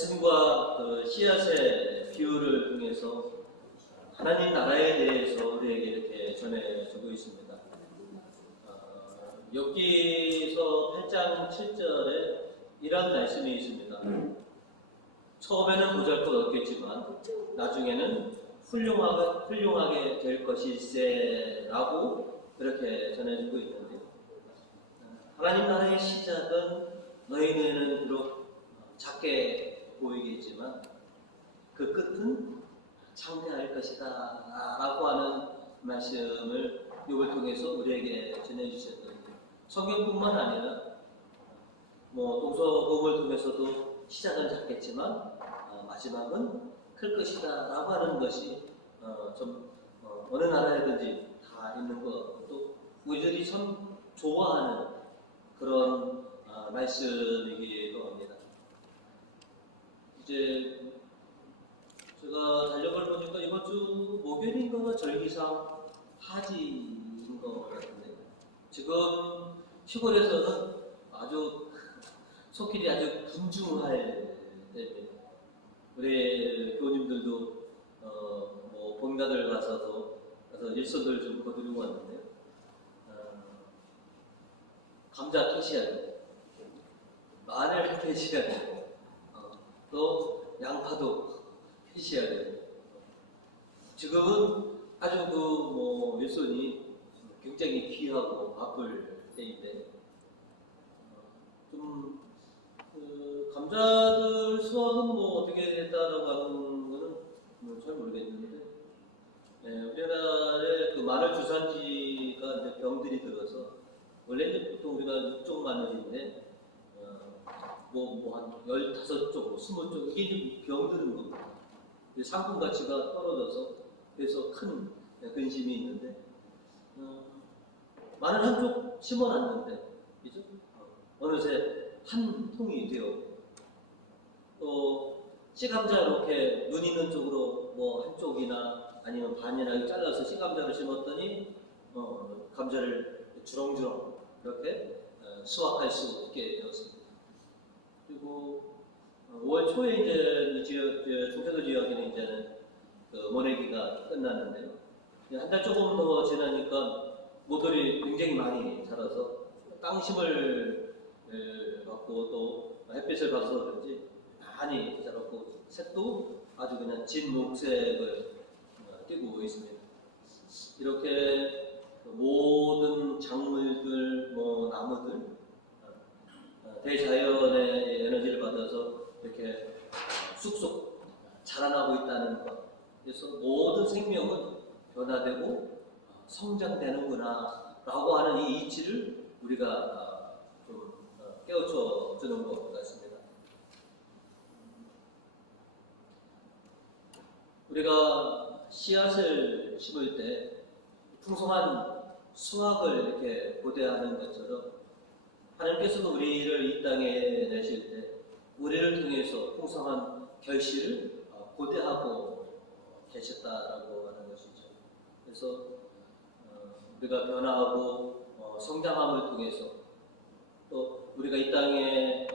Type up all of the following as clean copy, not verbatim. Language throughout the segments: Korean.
말씀과 그 씨앗의 비유를 통해서 하나님 나라에 대해서 우리에게 이렇게 전해주고 있습니다. 욥기서 8장 7절에 이런 말씀이 있습니다. 처음에는 보잘것없겠지만 나중에는 훌륭하게 될 것일세라고 그렇게 전해주고 있는데요. 하나님 나라의 시작은 너희 눈에는 비록 작게 보이겠지만 그 끝은 창대할 것이다 라고 하는 말씀을 욥을 통해서 우리에게 전해주셨거든요. 성경뿐만 아니라 동서고음을 통해서도 시작은 작겠지만 마지막은 클 것이다 라고 하는 것이 어느 나라에든지 다 있는 것 같고 또 우리들이 참 좋아하는 그런 말씀이기도 합니다. 이제 제가 달력을 보니까 이번 주 목요일인가 절기상 하지인 것 같은데 지금 시골에서는 아주 손길이 아주 분주할 때입니다. 우리 교우님들도 본가들 가서 일손들 좀 거두려고 왔는데요. 감자 캐시해야 되고 마늘 캐시해야 되고 또 양파도 캐시해야 되고 지금은 아주 일손이 굉장히 귀하고 바쁠 때인데 감자들 수확은 어떻게 됐다라고 하는 거는 잘 모르겠는데 우리나라의 그 마늘 주산지가 이제 병들이 들어서 원래 이제 보통 우리가 6종 마늘인데 한 15쪽, 20쪽 이게 이제 병드는 겁니다. 상품 가치가 떨어져서 그래서 큰 근심이 있는데 마늘 한 쪽 심어놨는데 그죠? 어느새 한 통이 되어 또 씨감자 이렇게 눈 있는 쪽으로 한쪽이나 아니면 반이나 잘라서 씨감자를 심었더니 감자를 주렁주렁 이렇게 수확할 수 있게 되었습니다. 그리고 5월 초에 이제 중세도 지역에는 이제는 그 모내기가 끝났는데요. 한 달 조금 더 지나니까 모들이 굉장히 많이 자라서 땅심을 받고 또 햇빛을 받아서 그런지 많이 자랐고 색도 아주 그냥 진 녹색을 띠고 있습니다. 이렇게 모든 작물들, 나무들 대자연의 에너지를 받아서 이렇게 쑥쑥 자라나고 있다는 것. 그래서 모든 생명은 변화되고 성장되는구나 라고 하는 이 이치를 우리가 좀 깨우쳐 주는 것 같습니다. 우리가 씨앗을 심을 때 풍성한 수확을 이렇게 고대하는 것처럼 하나님께서도 우리를 이 땅에 내실 때 우리를 통해서 풍성한 결실을 고대하고 계셨다라고 하는 것이죠. 그래서 우리가 변화하고 성장함을 통해서 또 우리가 이 땅에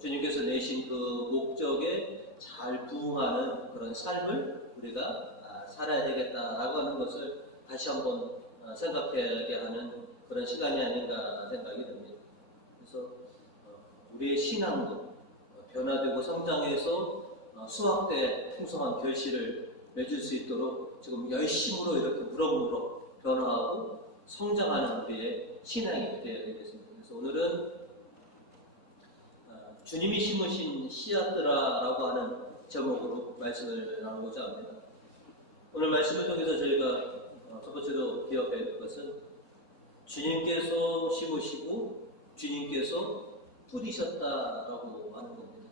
주님께서 내신 그 목적에 잘 부응하는 그런 삶을 우리가 살아야 되겠다라고 하는 것을 다시 한번 생각하게 하는 그런 시간이 아닌가 생각이 듭니다. 그래서 우리의 신앙도 변화되고 성장해서 수확돼 풍성한 결실을 맺을 수 있도록 지금 열심으로 이렇게 무럭무럭 변화하고 성장하는 우리의 신앙이 되어야 되겠습니다. 그래서 오늘은 주님이 심으신 씨앗들아라고 하는 제목으로 말씀을 나누고자 합니다. 오늘 말씀을 통해서 저희가 첫 번째로 기억해야 될 것은 주님께서 심으시고 주님께서 뿌리셨다라고 하는 겁니다.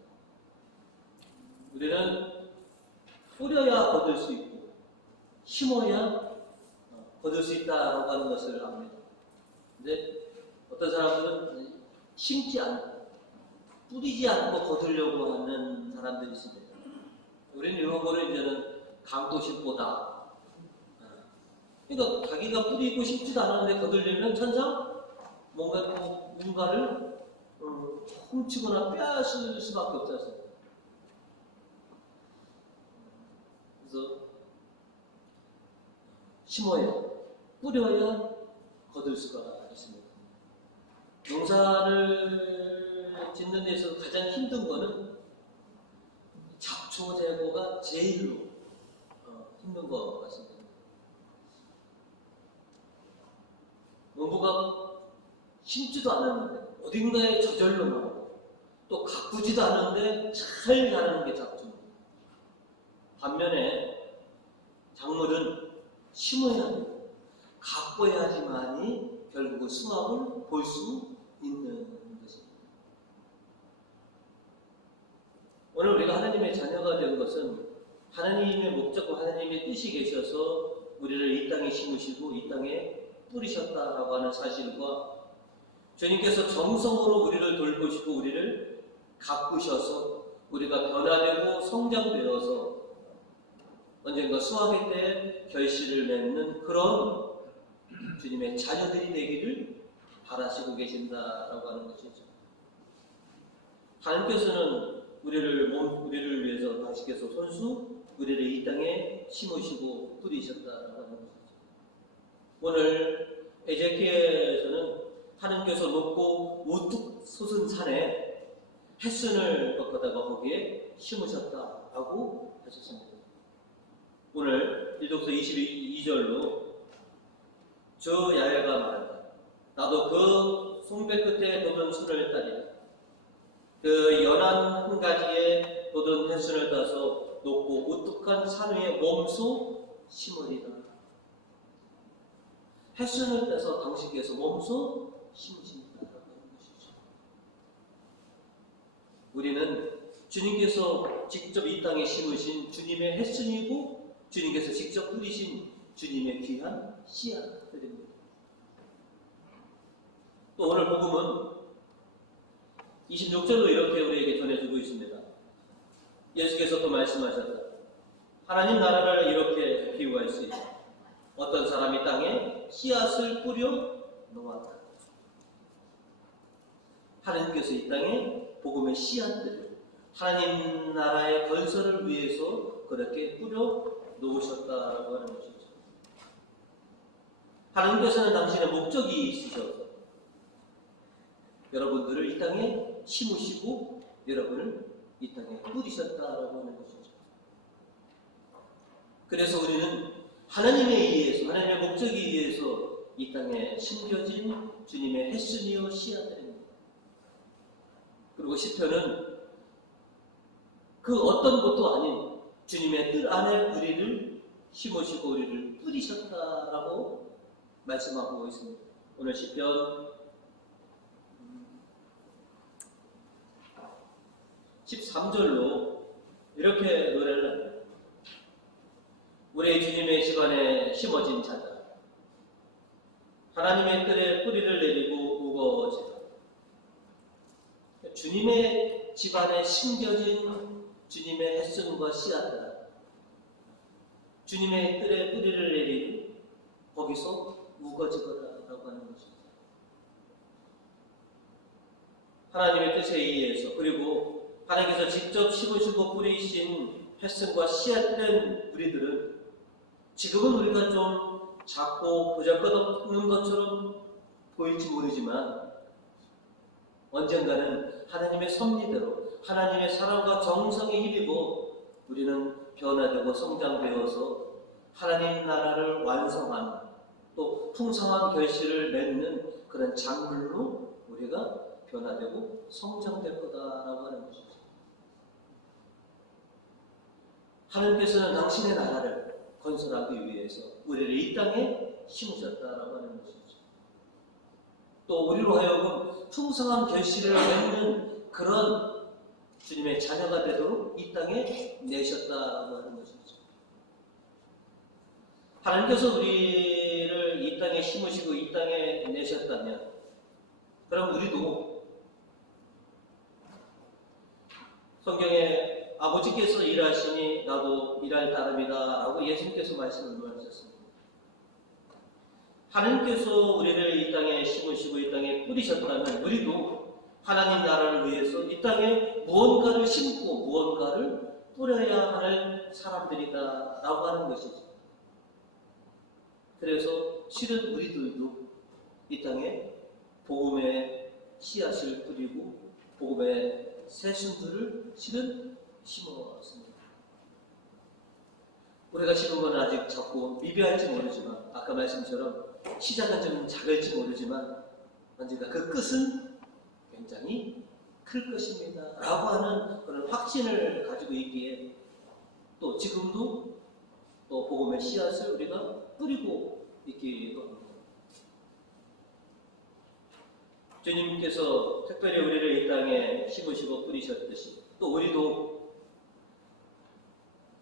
우리는 뿌려야 거둘 수 있고 심어야 거둘 수 있다라고 하는 것을 압니다. 근데 어떤 사람들은 심지 않고 뿌리지 않고 거두려고 하는 사람들이 있습니다. 우리는 이런 거를 이제는 강도심보다 그러니까 자기가 뿌리고 싶지도 않았는데 거두려면 천상 뭔가를 훔치거나 빼앗을 수밖에 없지 않습니까? 그래서 심어야, 뿌려야 거둘 수가 있습니다. 농사를 짓는 데 있어서 가장 힘든 거는 잡초 제거가 제일로 힘든 것 같습니다. 농부가 심지도 않았는데 어딘가에 저절로 나오고 또 가꾸지도 않았는데 잘 자라는 게 잡초입니다. 반면에 작물은 심어야 합니다. 가꿔야지만이 결국 수확을 볼 수 있는 것입니다. 오늘 우리가 하나님의 자녀가 된 것은 하나님의 목적과 하나님의 뜻이 계셔서 우리를 이 땅에 심으시고 이 땅에 뿌리셨다라고 하는 사실과 주님께서 정성으로 우리를 돌보시고 우리를 가꾸셔서 우리가 변화되고 성장되어서 언젠가 수확의 때에 결실을 맺는 그런 주님의 자녀들이 되기를 바라시고 계신다라고 하는 것이죠. 하나님께서는 우리를 위해서 다시께서 손수 우리를 이 땅에 심으시고 뿌리셨다라고 하는 것이죠. 오늘 에제키엘에서는 하나님께서 높고 우뚝 솟은 산에 햇순을 꺾어다가 거기에 심으셨다라고 하셨습니다. 오늘 1독서 22절로 저 야훼가 말한다. 나도 그 송배 끝에 돋은 순을 따리라. 그 연한 한 가지에 돋은 햇순을 따서 높고 우뚝한 산 위에 몸소 심으리라. 햇순을 따서 당신께서 몸소 심으신다라고 하는 것이죠. 우리는 주님께서 직접 이 땅에 심으신 주님의 햇순이고 주님께서 직접 뿌리신 주님의 귀한 씨앗들입니다. 또 오늘 복음은 26절로 이렇게 우리에게 전해주고 있습니다. 예수께서 또 말씀하셨다. 하나님 나라를 이렇게 비유할 수 있다. 어떤 사람이 땅에 씨앗을 뿌려 놓았다. 하나님께서 이 땅에 복음의 씨앗들을 하나님 나라의 건설을 위해서 그렇게 뿌려 놓으셨다라고 하는 것이죠. 하나님께서는 당신의 목적이 있으셔서 여러분들을 이 땅에 심으시고 여러분을 이 땅에 뿌리셨다라고 하는 것이죠. 그래서 우리는 하나님에 의해서, 하나님의 목적에 의해서 이 땅에 심겨진 주님의 햇순이요 씨앗들입니다. 그리고 시편은 그 어떤 것도 아닌 주님의 뜻 안에 우리를 심으시고 우리를 뿌리셨다라고 말씀하고 있습니다. 오늘 시편 13절로 이렇게 노래를 합니다. 우리 주님의 집안에 심어진 자다. 하나님의 뜰에 뿌리를 내리고 우거지다. 주님의 집안에 심겨진 주님의 햇순과 씨앗들, 주님의 뜰에 뿌리를 내리고 거기서 우거지거라라고 하는 것입니다. 하나님의 뜻에 의해서 그리고 하나님께서 직접 심으시고 뿌리신 햇순과 씨앗된 우리들은 지금은 우리가 좀 작고 보잘것없는 것처럼 보일지 모르지만 언젠가는 하나님의 섭리대로 하나님의 사랑과 정성에 힘입어 우리는 변화되고 성장되어서 하나님 나라를 완성하는 또 풍성한 결실을 맺는 그런 작물로 우리가 변화되고 성장될 거다라고 하는 것이죠. 하나님께서는 당신의 나라를 건설하기 위해서 우리를 이 땅에 심으셨다라고 하는 것이죠. 또 우리로 하여금 풍성한 결실을 맺는 그런 주님의 자녀가 되도록 이 땅에 내셨다라고 하는 것이죠. 하나님께서 우리를 이 땅에 심으시고 이 땅에 내셨다면 그럼 우리도 성경에 아버지께서 일하시니 나도 일할 따름이다 라고 예수님께서 말씀을 하셨습니다. 하나님께서 우리를 이 땅에 심으시고 이 땅에 뿌리셨다면 우리도 하나님 나라를 위해서 이 땅에 무언가를 심고 무언가를 뿌려야 할 사람들이다 라고 하는 것이죠. 그래서 실은 우리들도 이 땅에 복음의 씨앗을 뿌리고 복음의 새순들을 실은 심어왔습니다. 우리가 심은 건 아직 작고 미비할지 모르지만 아까 말씀처럼 시작은 좀 작을지 모르지만 언젠가 그 끝은 굉장히 클 것입니다 라고 하는 그런 확신을 가지고 있기에 또 지금도 또 복음의 씨앗을 우리가 뿌리고 있기도 합니다. 주님께서 특별히 우리를 이 땅에 심으시고 뿌리셨듯이 또 우리도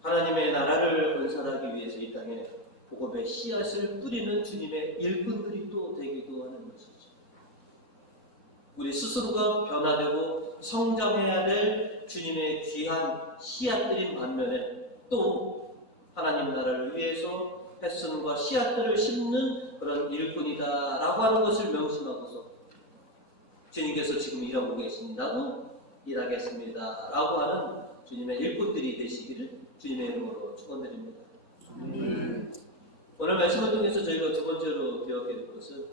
하나님의 나라를 건설하기 위해서 이 땅에 복음의 씨앗을 뿌리는 주님의 일꾼들이 또 되기도 하는 것이죠. 우리 스스로가 변화되고 성장해야 될 주님의 귀한 씨앗들인 반면에 또 하나님 나라를 위해서 햇선과 씨앗들을 심는 그런 일꾼이다라고 하는 것을 명심하고서 주님께서 지금 일하고 계신 나도 일하겠습니다 라고 하는 주님의 일꾼들이 되시기를 주님의 이름으로 축원드립니다. 오늘 말씀을 통해서 저희가 두 번째로 기억해야 될 것은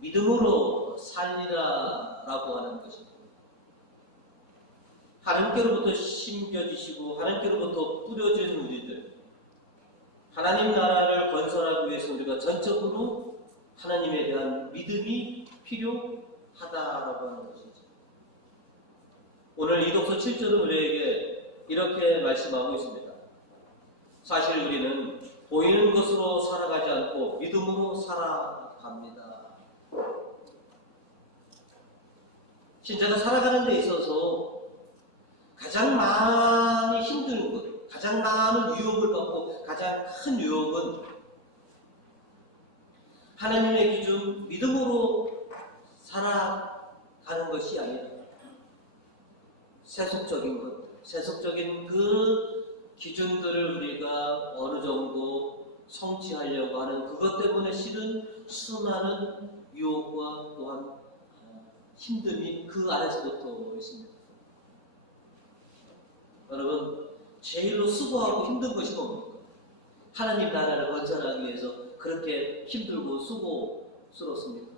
믿음으로 살리라 라고 하는 것입니다. 하나님께로부터 심겨지시고 하나님께로부터 뿌려진 우리들, 하나님 나라를 건설하기 위해서 우리가 전적으로 하나님에 대한 믿음이 필요하다라고 하는 것이죠. 오늘 이독서 7절은 우리에게 이렇게 말씀하고 있습니다. 사실 우리는 보이는 것으로 살아가지 않고 믿음으로 살아갑니다. 신자가 살아가는 데 있어서 가장 많이 힘든 것, 가장 많은 유혹을 받고 가장 큰 유혹은 하나님의 기준, 믿음으로 살아가는 것이 아니라 세속적인 것, 세속적인 그 기준들을 우리가 어느 정도 성취하려고 하는 그것 때문에 실은 수많은 유혹과 또한 힘듦이 그 안에서부터 있습니다. 여러분, 제일로 수고하고 힘든 것이 뭡니까? 하나님 나라를 건설하기 위해서 그렇게 힘들고 수고스럽습니까?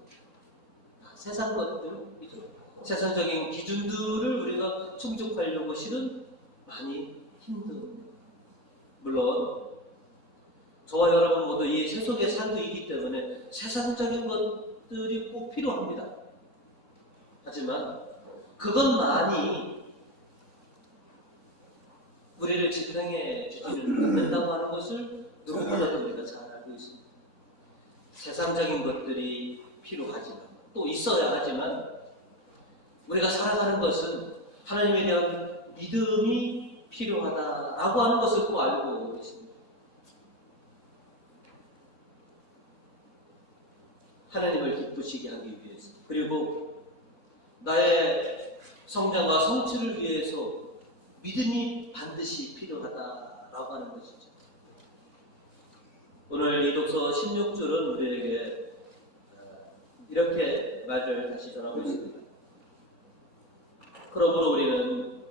세상 것들이죠. 세상적인 기준들을 우리가 충족하려고 실은 많이 힘듭니다. 물론 저와 여러분 모두 이 세속의 삶이기 때문에 세상적인 것들이 꼭 필요합니다. 하지만 그것만이 우리를 지탱해 주지는 않는다고 하는 것을 누구보다도 우리가 잘 알고 있습니다. 세상적인 것들이 필요하지만 또 있어야 하지만 우리가 살아가는 것은 하나님에 대한 믿음이 필요하다라고 하는 것을 또 알고 계십니다. 하나님을 기쁘시게 하기 위해서 그리고 나의 성장과 성취를 위해서 믿음이 반드시 필요하다라고 하는 것이죠. 오늘 이독서 16절은 우리에게 이렇게 말을 다시 전하고 있습니다. 그러므로 우리는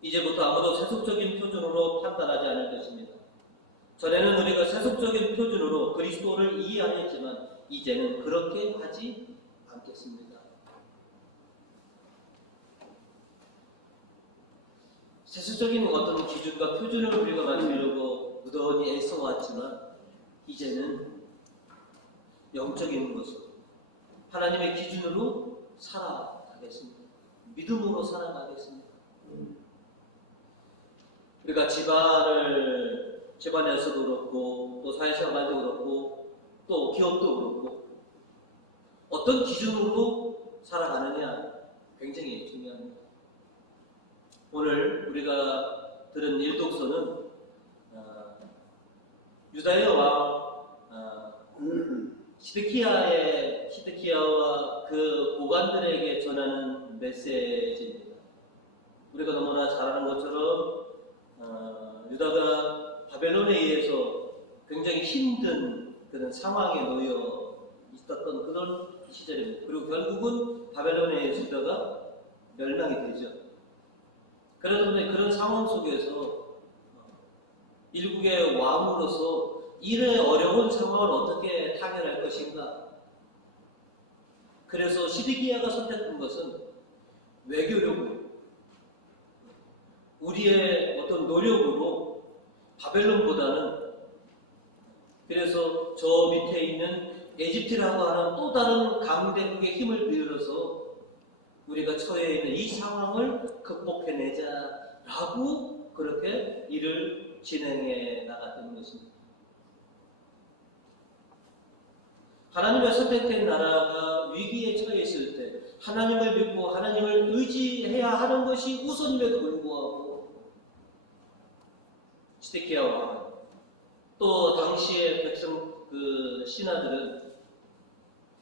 이제부터 아무도 세속적인 표준으로 판단하지 않을 것입니다. 전에는 우리가 세속적인 표준으로 그리스도를 이해하였지만 이제는 그렇게 하지 않겠습니다. 세속적인 어떤 기준과 표준을 우리가 만들려고 무던히 애써왔지만 이제는 영적인 것으로 하나님의 기준으로 살아가겠습니다. 믿음으로 살아가겠습니다. 우리가 집안에서도 그렇고 또 사회생활도 그렇고 또 기업도 그렇고 어떤 기준으로 살아가느냐 굉장히 중요합니다. 오늘 우리가 들은 일독서는 유다의 왕 시드키야와 그 고관들에게 전하는 메시지입니다. 우리가 너무나 잘 아는 것처럼 유다가 바벨론에 의해서 굉장히 힘든 그런 상황에 놓여 있었던 그런 시절입니다. 그리고 결국은 바벨론에 의해서 유다가 멸망이 되죠. 그런데 그런 상황 속에서 일국의 왕으로서 이런 어려운 상황을 어떻게 타결할 것인가? 그래서 시드기야가 선택한 것은 외교력으로, 우리의 어떤 노력으로 바벨론보다는, 그래서 저 밑에 있는 에집트라고 하는 또 다른 강대국의 힘을 빌려서 우리가 처해 있는 이 상황을 극복해내자라고 그렇게 일을 진행해 나갔던 것입니다. 하나님의 선택된 나라가 위기에 처해 있을 때 하나님을 믿고 하나님을 의지해야 하는 것이 우선임에도 불구하고 시드기야 왕, 또 당시의 백성 신하들은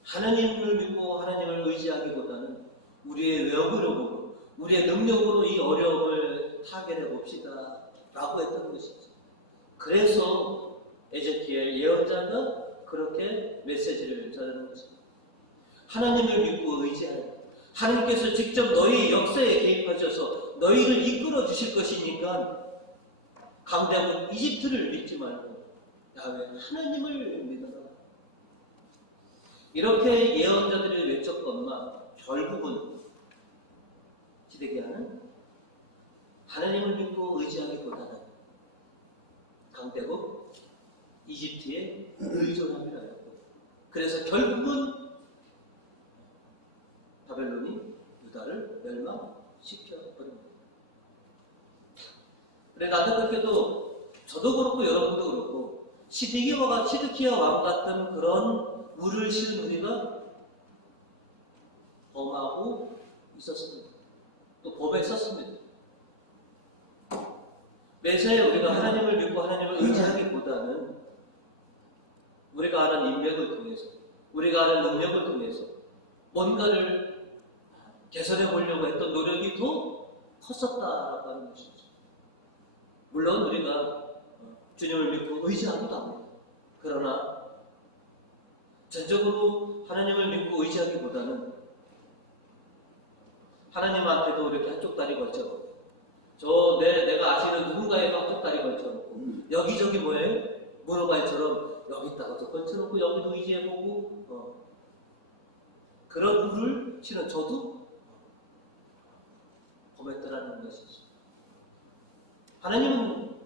하나님을 믿고 하나님을 의지하기보다는 우리의 외교력으로, 우리의 능력으로 이 어려움을 타결해 봅시다 라고 했던 것이죠. 그래서 에제키엘 예언자가 그렇게 메시지를 전하는 것입니다. 하나님을 믿고 의지하라. 하나님께서 직접 너희 역사에 개입하셔서 너희를 이끌어 주실 것이니까 강대국 이집트를 믿지 말고 야훼 하나님을 믿어라. 이렇게 예언자들이 외쳤건만 결국은 시드기야는 하나님을 믿고 의지하기보다는 강대국 이집트에 의존하기로 하였고, 그래서 결국은 바벨론이 유다를 멸망시켜버립니다. 그래, 안타깝게도 저도 그렇고 여러분도 그렇고 시드기야 왕 같은 그런 물을 실은 우리가 범하고 있었습니다. 또 법에 썼습니다. 매사에 우리가 하나님을 믿고 하나님을 의지하기보다는 우리가 아는 인맥을 통해서, 우리가 아는 능력을 통해서 뭔가를 개선해 보려고 했던 노력이 더 컸었다라고 하는 것이죠. 물론 우리가 주님을 믿고 의지하기도 합니다. 그러나 전적으로 하나님을 믿고 의지하기보다는 하나님한테도 이렇게 한쪽 다리 걸쳐놓고, 내가 아시는 누군가에게 한쪽 다리 걸쳐놓고, 여기저기 뭐예요? 문어발처럼 여기다가 또 걸쳐놓고 여기도 의지해보고, 그런 물을 실은 저도 범했더라는 것이죠. 하나님은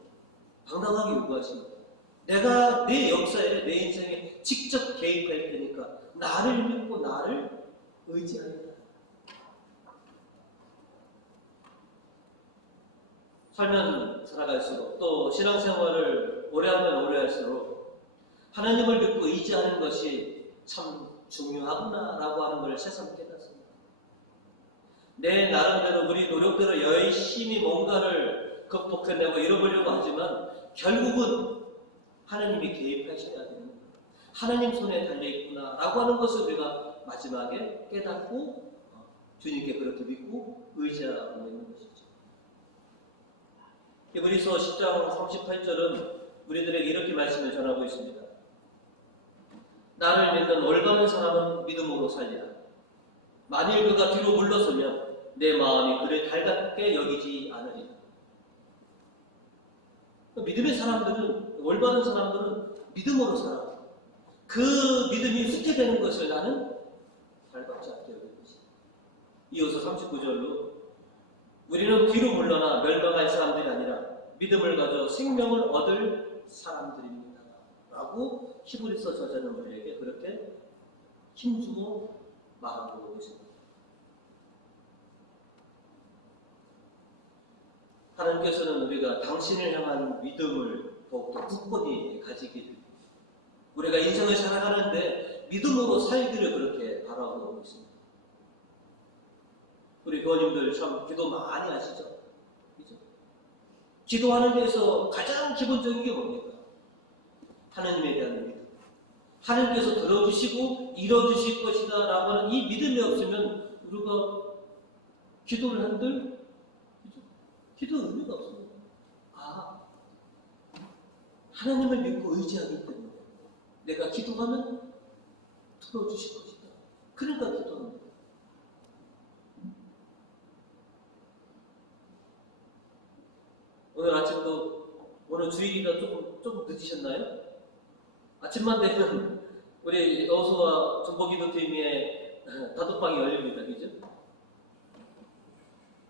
당당하게 요구하십니다. 내가 내 역사에, 내 인생에 직접 개입할 테니까 나를 믿고 나를 의지하리라. 살면 살아갈수록, 또 신앙생활을 오래 하면 오래 할수록 하나님을 믿고 의지하는 것이 참 중요하구나 라고 하는 걸 새삼 깨닫습니다. 내 나름대로 우리 노력대로 열심히 뭔가를 극복해내고 이뤄보려고 하지만 결국은 하나님이 개입하셔야 됩니다. 하나님 손에 달려있구나 라고 하는 것을 우리가 마지막에 깨닫고 주님께 그렇게 믿고 의지하고 있는 것이죠. 히브리서 10장 38절은 우리들에게 이렇게 말씀을 전하고 있습니다. 나를 믿는 올바른 사람은 믿음으로 살리라. 만일 그가 뒤로 물러서면 내 마음이 그를 달갑게 여기지 않으리라. 믿음의 사람들은, 올바른 사람들은 믿음으로 살아. 그 믿음이 후퇴되는 것을 나는 달갑지 않게 여기는 것이다. 이어서 39절로 우리는 뒤로 물러나 멸망할 사람들이 아니라 믿음을 가져 생명을 얻을 사람들입니다 라고 히브리서 저자는 우리에게 그렇게 힘주고 말하고 있습니다. 하나님께서는 우리가 당신을 향한 믿음을 더욱더 굳건히 가지기를, 우리가 인생을 살아가는데 믿음으로 살기를 그렇게 바라고 있습니다. 우리 교원님들 참 기도 많이 하시죠? 그죠? 기도하는 데서 가장 기본적인 게 뭡니까? 하나님에 대한 믿음. 하나님께서 들어주시고 이뤄주실 것이다 라고 하는 이 믿음이 없으면 우리가 기도를 한들 기도 의미가 없습니다. 하나님을 믿고 의지하기 때문에 내가 기도하면 들어주실 것이다. 그러니까 기도합니다. 오늘 주일이라 조금 늦으셨나요? 아침만 되면 우리 여호수아 중보기도팀의 다독방이 열립니다. 그죠?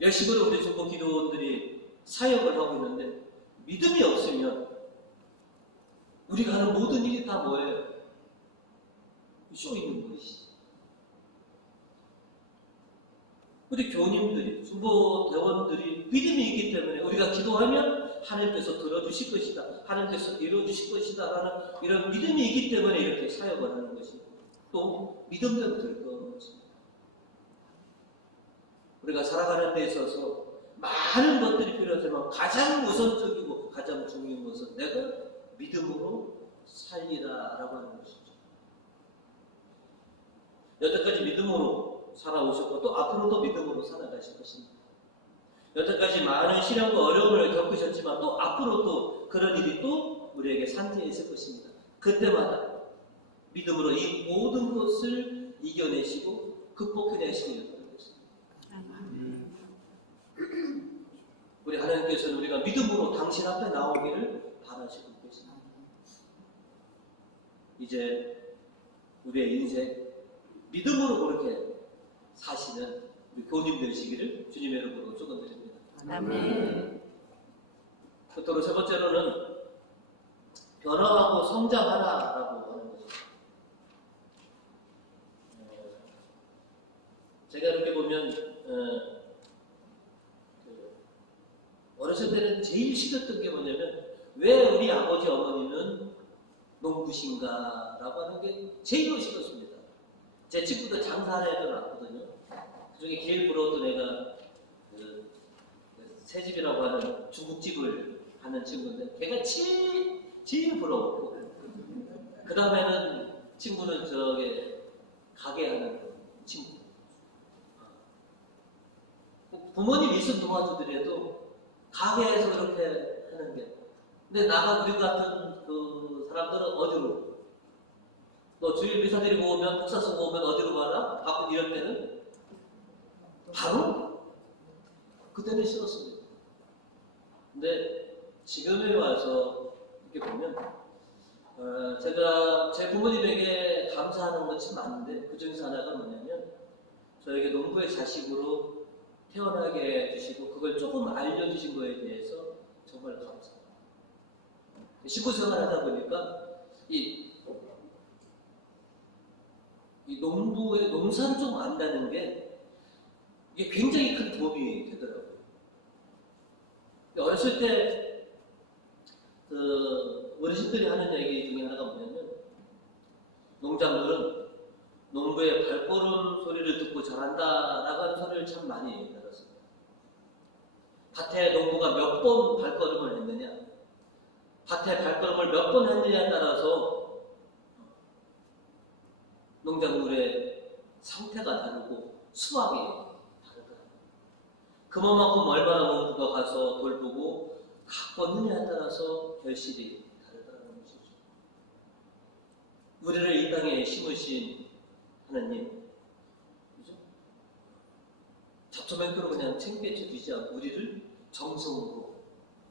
열심으로 우리 중보기도원들이 사역을 하고 있는데 믿음이 없으면 우리가 하는 모든 일이 다 뭐예요? 쇼 있는 것이지. 우리 교님들이, 중보대원들이 믿음이 있기 때문에 우리가 기도하면 하나님께서 들어주실 것이다, 하나님께서 이루어주실 것이다 라는 이런 믿음이 있기 때문에 이렇게 사역을 하는 것이고, 또 믿음대로 될 것입니다. 우리가 살아가는 데 있어서 많은 것들이 필요하지만 가장 우선적이고 가장 중요한 것은 내가 믿음으로 살리라 라고 하는 것이죠. 여태까지 믿음으로 살아오셨고 또 앞으로도 믿음으로 살아가실 것입니다. 여태까지 많은 시련과 어려움을 겪으셨지만 또 앞으로도 그런 일이 또 우리에게 산재해 있을 것입니다. 그때마다 믿음으로 이 모든 것을 이겨내시고 극복해내시길 바라겠습니다. 우리 하나님께서는 우리가 믿음으로 당신 앞에 나오기를 바라시고 계십니다. 이제 우리의 인생 믿음으로 그렇게 사시는 우리 교님 되시기를 주님의 이름으로 축원드립니다. 아멘. 끝으로 세 번째로는 변화하고 성장하라라고 하는 것입니다. 제가 이렇게 보면 어렸을 때는 제일 싫었던 게 뭐냐면 왜 우리 아버지 어머니는 농부신가라고 하는 게 제일 싫었습니다. 제 친구들 장사하는 애들 왔거든요. 그중에 제일 부러웠던 애가 새집이라고 하는 중국집을 하는 친구인데 걔가 제일 부러웠고, 그 다음에는 친구는 저기 가게 하는 친구. 부모님 있으면 도와주더라도 가게에서 그렇게 하는 게. 근데 나가 우리 같은 그 사람들은 어디로? 너 주일 미사 드리고 오면, 복사 쓰고 오면 어디로 가라? 바쁜 이럴 때는? 바로? 그때는 싫었습니다. 근데 지금에 와서 이렇게 보면, 제가 제 부모님에게 감사하는 것이 많은데, 그 중에서 하나가 뭐냐면, 저에게 농부의 자식으로 태어나게 해주시고, 그걸 조금 알려주신 거에 대해서 정말 감사합니다. 신부 생활하다 보니까, 이 농부의 농사를 좀 안다는 게 이게 굉장히 큰 도움이 되더라고요. 어렸을 때 그 어르신들이 하는 얘기 중에 하나가 뭐냐면, 농작물은 농부의 발걸음 소리를 듣고 자란다라고 하는 소리를 참 많이 들었어요. 밭에 농부가 몇 번 발걸음을 했느냐, 밭에 발걸음을 몇 번 했느냐에 따라서 농작물의 상태가 다르고 수확이 다르더라고요. 그만큼 얼마나 농부가 가서 돌보고 가꿨느냐에 따라서 결실이 다르다는 것이죠. 우리를 이 땅에 심으신 하나님, 그죠? 잡초맨크로 그냥 챙겨쳐 주지 않고 우리를 정성으로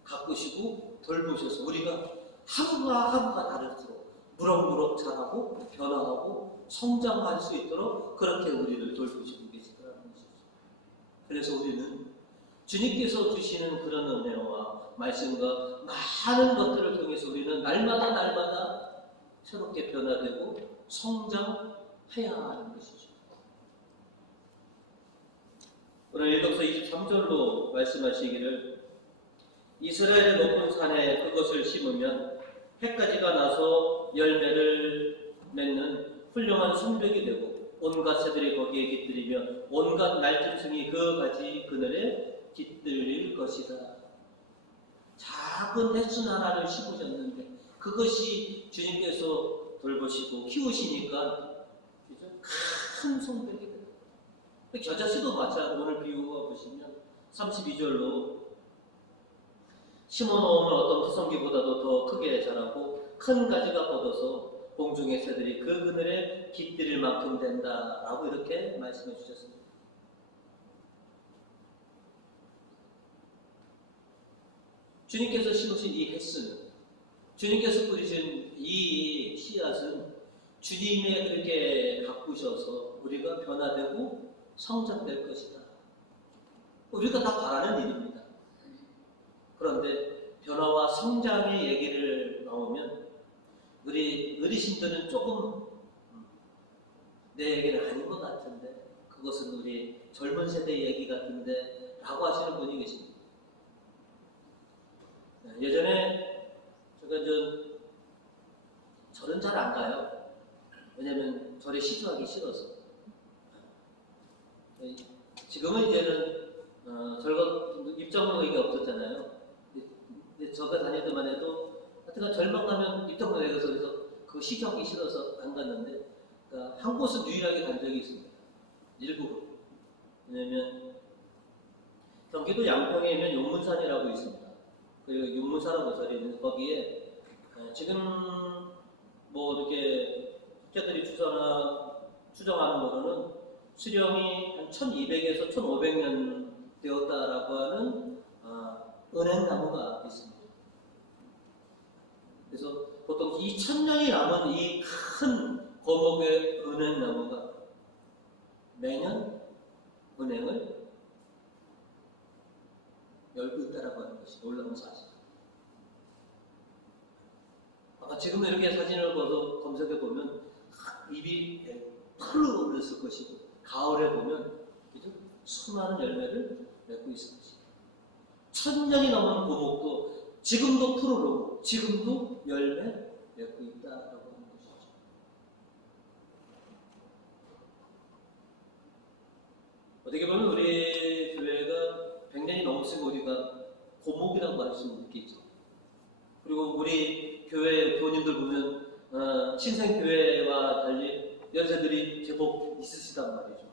가꾸시고 돌보셔서 우리가 하루가 하루가 다를수록 무럭무럭 자라고 변화하고 성장할 수 있도록 그렇게 우리를 돌보시고 계시더라는 것이죠. 그래서 우리는 주님께서 주시는 그런 은혜와 말씀과 많은 것들을 통해서 우리는 날마다 새롭게 변화되고 성장해야 하는 것이죠. 오늘 일독서 23절로 말씀하시기를, 이스라엘의 높은 산에 그것을 심으면 해까지가 나서 열매를 맺는 훌륭한 순백이 되고 온갖 새들이 거기에 깃들이며 온갖 날짐승이 그 가지 그늘에 깃들일 것이다. 작은 햇순 하나를 심으셨는데 그것이 주님께서 돌보시고 키우시니까 큰 송백이 됩니다. 겨자씨도 마찬가지로 오늘 비유가 보시면 32절로 심어놓으면 어떤 토성기보다도 더 크게 자라고 큰 가지가 뻗어서 공중의 새들이 그 그늘에 깃들일 만큼 된다라고 이렇게 말씀해 주셨습니다. 주님께서 심으신 이 햇수는, 주님께서 뿌리신 이 씨앗은 주님의 그렇게 가꾸셔서 우리가 변화되고 성장될 것이다. 우리가 다 바라는 일입니다. 그런데 변화와 성장의 얘기를 나오면 우리 어르신들은 조금 내 얘기는 아닌 것 같은데, 그것은 우리 젊은 세대의 얘기 같은데 라고 하시는 분이 계십니다. 예전에 제가 절은 잘 안 가요. 왜냐면 절에 시주하기 싫어서. 지금은 이제는 절거 입장료가 없었잖아요. 근데 제가 다닐 때만 해도 하여튼 절만 가면 입장료 내서 그거 시주하기 싫어서 안 갔는데, 그러니까 한 곳은 유일하게 간 적이 있습니다. 일부러. 왜냐면 경기도 양평에 있는 용문산이라고 있습니다. 그 용문산하고 절이 있는데 거기에 지금 뭐 이렇게 학자들이 추정하는 거로는 수령이 한 1200에서 1500년 되었다라고 하는 은행나무가 있습니다. 그래서 보통 2000년이 남은 이 큰 고목의 은행나무가 매년 은행을 열고 있다라고 하는 것이 놀라운 사실. 아마 지금 이렇게 사진을 보서 검색해 보면 입이 털로 오르실 것이고, 가을에 보면 수많은 열매를 맺고 있을 것이고, 1000년이 넘은 고목도 지금도 풀을 오고 지금도 열매 맺고 있다라고 하는 것이죠. 어떻게 보면 우리 교회가 100년이 넘었으면 우리가 고목이라고 할 수 있겠죠. 그리고 우리 교회 교우님들 보면 신생교회와 달리 연세들이 제법 있으시단 말이죠.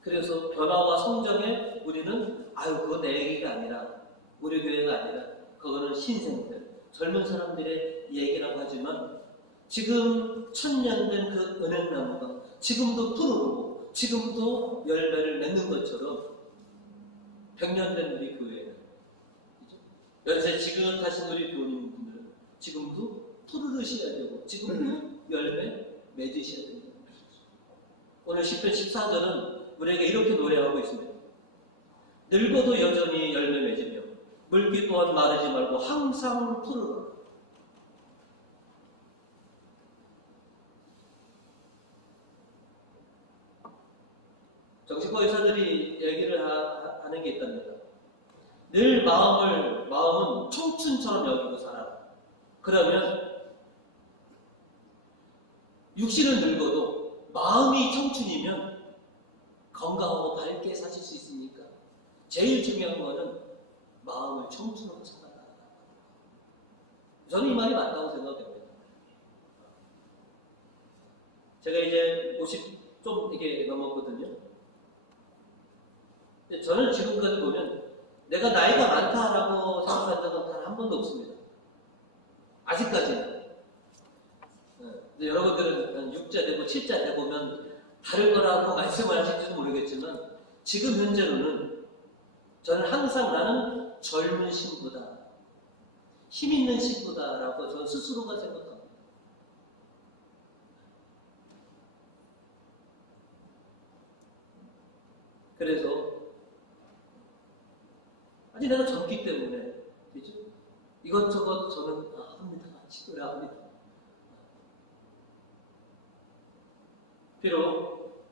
그래서 변화와 성장에 우리는 그거 내 얘기가 아니라, 우리 교회가 아니라 그거는 신생들, 젊은 사람들의 얘기라고 하지만, 지금 1000년 된 그 은행나무가 지금도 푸르고 지금도 열매를 맺는 것처럼 100년 된 우리 교회는, 연세 지긋하신 우리 교우님들은 지금도 푸르르셔야 되고 지금도 열매 맺으셔야 된다는 것이죠. 오늘 10편 14절은 우리에게 이렇게 노래하고 있습니다. 늙어도 여전히 열매 맺으며 물기 또한 마르지 말고 항상 푸르러. 정신과 의사들이 얘기를 하는 게 있답니다. 늘 마음은 청춘처럼 여기고 살아라. 그러면 육신은 늙어도 마음이 청춘이면 건강하고 밝게 사실 수 있으니까 제일 중요한 거는 마음을 청춘으로 살아라. 저는 이 말이 맞다고 생각됩니다. 제가 이제 50 좀 이렇게 넘었거든요. 근데 저는 지금까지 보면 내가 나이가 많다라고 생각한 적은 단 한 번도 없습니다. 아직까지는. 근데 여러분들은 6자 되고 7자 되보면 다를 거라고 말씀을 하실지도 모르겠지만, 지금 현재로는 저는 항상 나는 젊은 신부다, 힘 있는 신부다라고 저 스스로가 생각합니다. 그래서 아직 내가 젊기 때문에, 그죠? 이것저것 저는 합니다. 시도를 합니다. 비록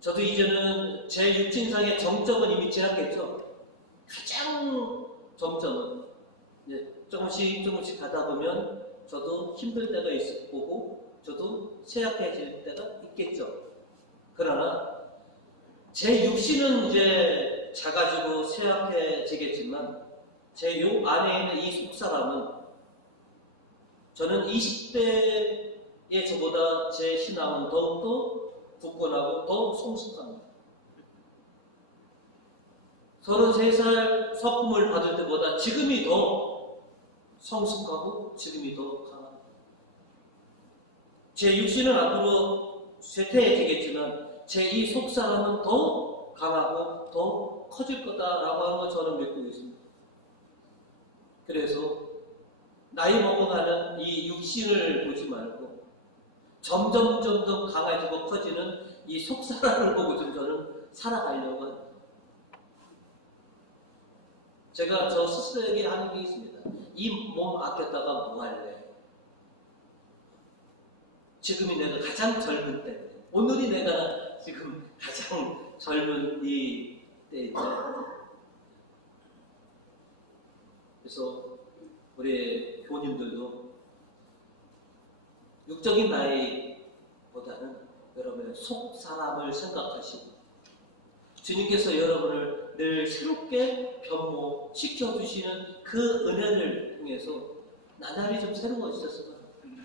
저도 이제는 제 육신상의 정점은 이미 지났겠죠. 가장 정점은 이제 조금씩 가다 보면 저도 힘들 때가 있을 거고 저도 쇠약해질 때가 있겠죠. 그러나 제 육신은 이제 작아지고 쇠약해지겠지만 제 요 안에 있는 이 속사람은, 저는 20대의 저보다 제 신앙은 더욱더 굳건하고 더 성숙합니다. 33살 석품을 받을 때보다 지금이 더 성숙하고 지금이 더 강합니다. 제 육신은 앞으로 쇠퇴해지겠지만 제 이 속사람은 더 강하고 더 커질 거다라고 하는 걸 저는 믿고 있습니다. 그래서 나이 먹어가는 이 육신을 보지 말고 점점 더 강해지고 커지는 이 속사람을 보고 좀 저는 살아가려고 합니다. 제가 저 스스로에게 하는 게 있습니다. 이 몸 아꼈다가 뭐 할래? 지금이 내가 가장 젊은 때, 오늘이 내가 지금 가장 젊은 이 때인데, 그래서 우리 교우님들도 육적인 나이보다는 여러분의 속 사람을 생각하시고 주님께서 여러분을 늘 새롭게 변모시켜 주시는 그 은혜를 통해서 나날이 좀 새로워지셨으면 합니다.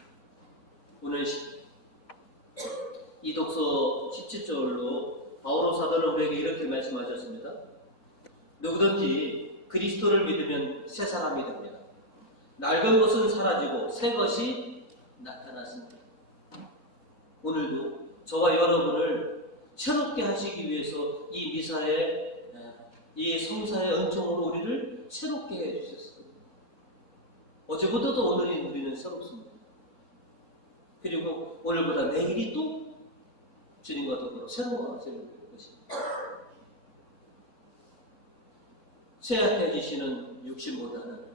오늘 이 독서 17절로 바오로 사도는 우리에게 이렇게 말씀하셨습니다. 누구든지 그리스도를 믿으면 새 사람이 됩니다. 낡은 것은 사라지고 새 것이 나타났습니다. 오늘도 저와 여러분을 새롭게 하시기 위해서 이 미사의 이 성사의 은총으로 우리를 새롭게 해주셨습니다. 어제보다도 오늘이 우리는 새롭습니다. 그리고 오늘보다 내일이 또 주님과 더불어 새로워질 것입니다. 쇠약해지시는 육신보다는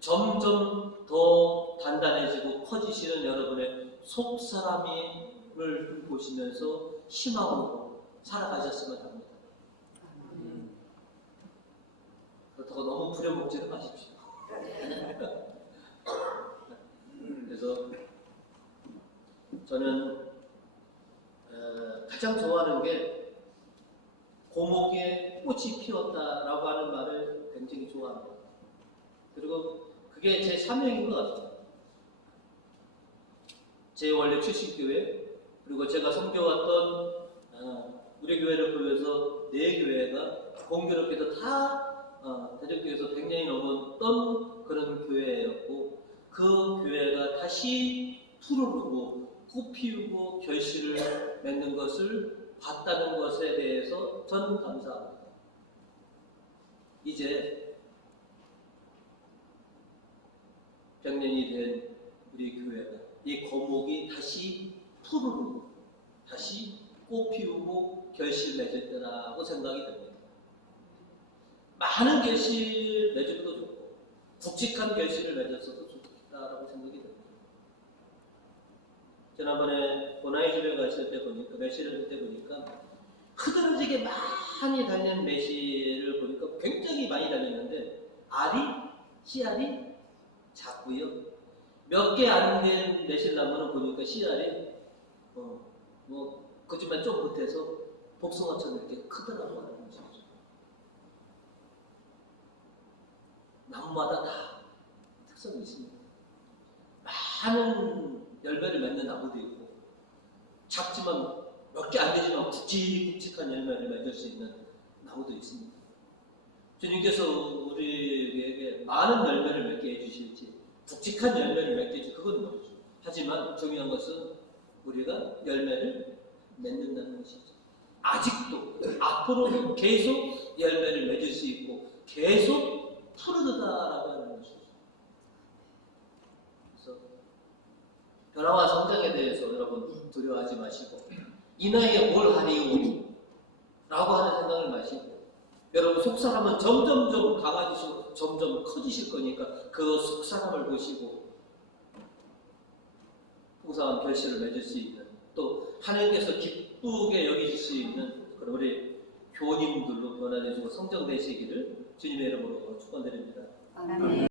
점점 더 단단해지고 커지시는 여러분의 속사람을 보시면서 희망으로 살아가셨으면 합니다. 그렇다고 너무 부려먹지는 마십시오. 그래서 저는 가장 좋아하는 게 고목에 꽃이 피었다라고 하는 말을 굉장히 좋아합니다. 그리고 그게 제 사명인 것 같아요. 제 원래 출신교회, 그리고 제가 섬겨왔던 우리 교회를 보면서 네 교회가 공교롭게도 다 대전교회에서 100년이 넘었던 그런 교회였고, 그 교회가 다시 푸르르고 꽃 피우고 결실을 맺는 것을 봤다는 것에 대해서 저는 감사합니다. 이제 100년이 된 우리 교회가 이 거목이 다시 푸르르고 다시 꽃 피우고 결실 맺을 때라고 생각이 됩니다. 많은 결실 맺어도 좋고 굵직한 결실을 맺었어도 좋겠다라고 생각이 됩니다. 지난번에 고나이 집에 갔을 때 보니까, 매실을 볼 때 보니까 흐드러지게 많이 달린 매실을 보니까 굉장히 많이 달렸는데 씨알이 작고요. 몇 개 안 된 매실나무는 보니까 씨알이 그지만 좀 못해서 복숭아처럼 이렇게 크더라고 하는 거죠. 나무마다 다 특성이 있습니다. 많은 열매를 맺는 나무도 있고, 작지만 몇 개 안 되지만 굵직굵직한 열매를 맺을 수 있는 나무도 있습니다. 주님께서 우리에게 많은 열매를 맺게 해주실지, 굵직한 열매를 맺게 해주실지 그건 모르죠. 하지만 중요한 것은 우리가 열매를 맺는다는 것이죠. 아직도 앞으로도 계속 열매를 맺을 수 있고 계속 푸르르다라고 하는 것이죠. 그래서 변화와 성장에 대해서 여러분 두려워하지 마시고, 이 나이에 뭘 하리오 라고 하는 생각을 마시고, 여러분 속사람은 점점 강해지시고 점점 커지실 거니까 그 속사람을 보시고 풍성한 결실을 맺을 수 있는, 또 하나님께서 기쁘게 여기실 수 있는 그런 우리 교우님들로 변화되시고 성장되시기를 주님의 이름으로 축원드립니다. 아멘.